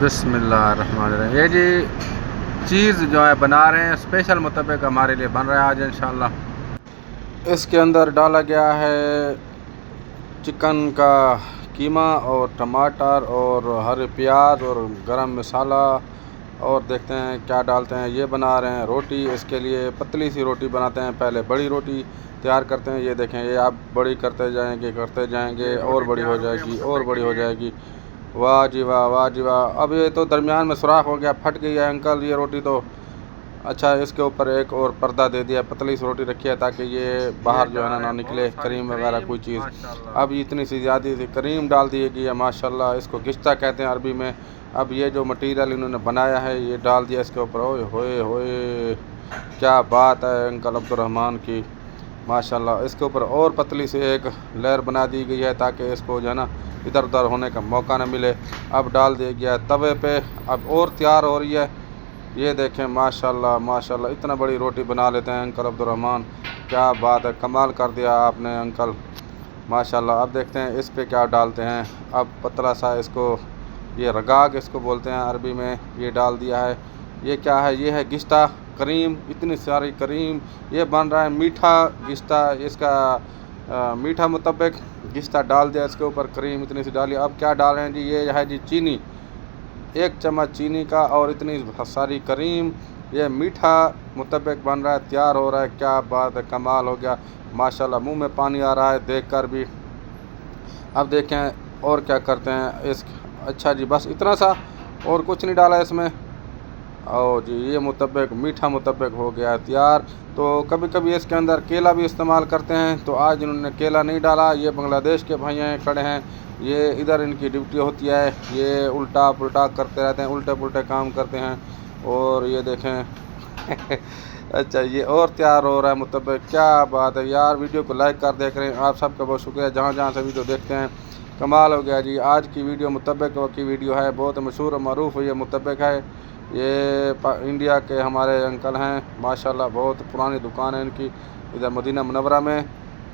बिस्मिल्लाहिर्रहमानिर्रहीम। ये जी चीज़ जो है बना रहे हैं, स्पेशल मुताबिक हमारे लिए बन रहा है आज इंशाल्लाह। इसके अंदर डाला गया है चिकन का कीमा और टमाटर और हरे प्याज और गरम मसाला, और देखते हैं क्या डालते हैं। ये बना रहे हैं रोटी, इसके लिए पतली सी रोटी बनाते हैं, पहले बड़ी रोटी तैयार करते हैं। ये देखें, ये आप बड़ी करते जाएंगे और बड़ी हो जाएगी और बड़ी हो जाएगी। वाह जी वाह, वाह जी वाह। अब ये तो दरमियान में सुराख हो गया, फट गई है अंकल ये रोटी तो। अच्छा, इसके ऊपर एक और पर्दा दे दिया, पतली सी रोटी रखी है ताकि ये बाहर जो है ना निकले करीम वगैरह कोई चीज़। अब इतनी सी ज़्यादा सी करीम डाल दी गई है माशाल्लाह। इसको गिश्ता कहते हैं अरबी में। अब ये जो मटीरियल इन्होंने बनाया है ये डाल दिया इसके ऊपर। ओए होए होए, क्या बात है अंकल अब्दुर्रहमान की, माशाल्लाह। इसके ऊपर और पतली से एक लेयर बना दी गई है ताकि इसको जो है ना इधर उधर होने का मौका न मिले। अब डाल दिया गया तवे पे, अब और तैयार हो रही है। ये देखें माशाल्लाह माशाल्लाह, इतना बड़ी रोटी बना लेते हैं अंकल अब्दुर्रहमान, क्या बात है, कमाल कर दिया आपने अंकल माशाल्लाह। अब देखते हैं इस पे क्या डालते हैं। अब पतला सा इसको, ये रगाग इसको बोलते हैं अरबी में, ये डाल दिया है। ये क्या है? ये है गिश्ता करीम, इतनी सारी करीम। ये बन रहा है मीठा गिश्ता, इसका मीठा मुतब्बिक गिश्ता डाल दिया इसके ऊपर, करीम इतनी सी डाली। अब क्या डाल रहे हैं जी? ये है जी चीनी, 1 चम्मच चीनी का और इतनी सारी करीम। ये मीठा मुतब्बिक बन रहा है, तैयार हो रहा है। क्या बात है, कमाल हो गया माशाल्लाह। मुंह में पानी आ रहा है देखकर भी। अब देखें और क्या करते हैं इस। अच्छा जी, बस इतना सा, और कुछ नहीं डाला इसमें। और जी ये मुतब्बिक, मीठा मुतब्बिक हो गया तैयार। तो कभी कभी इसके अंदर केला भी इस्तेमाल करते हैं, तो आज इन्होंने केला नहीं डाला। ये बांग्लादेश के भाई हैं, खड़े हैं, ये इधर इनकी ड्यूटी होती है, ये उल्टा पुल्टा करते रहते हैं, उल्टे पुल्टे काम करते हैं। और ये देखें अच्छा, ये और तैयार हो रहा है मुतब्बिक, क्या बात है यार। वीडियो को लाइक कर दिया करें, आप सबका बहुत शुक्रिया जहाँ जहाँ से वीडियो देखते हैं। कमाल हो गया जी, आज की वीडियो मुतब्बिक की वीडियो है, बहुत मशहूर और मरूफ ये मुतब्बिक है। ये इंडिया के हमारे अंकल हैं माशाल्लाह, बहुत पुरानी दुकान है इनकी इधर मदीना मुनव्वरा में।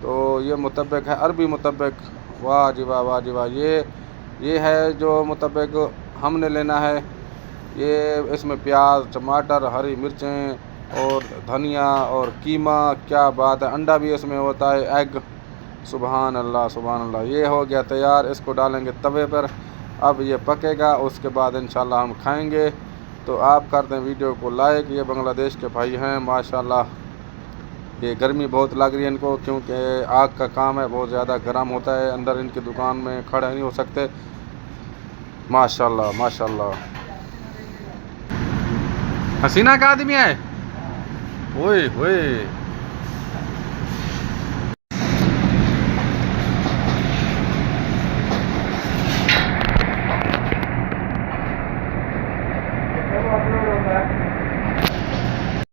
तो ये मुतब्बिक है अरबी मुतब्बिक, वाह जी वाह, वाह जी वाह। ये है जो मुतब्बिक हमने लेना है। ये इसमें प्याज, टमाटर, हरी मिर्चें और धनिया और कीमा, क्या बात है। अंडा भी इसमें होता है, एग, सुभान अल्लाह सुभान अल्लाह। ये हो गया तैयार, इसको डालेंगे तवे पर। अब ये पकेगा, उसके बाद इंशाल्लाह हम खाएंगे। तो आप कर दें वीडियो को लाइक। ये बांग्लादेश के भाई हैं माशाल्लाह। ये गर्मी बहुत लग रही है इनको, क्योंकि आग का काम है, बहुत ज़्यादा गर्म होता है, अंदर इनकी दुकान में खड़े नहीं हो सकते। माशाल्लाह माशाल्लाह। हसीना का आदमी है, ओए होए।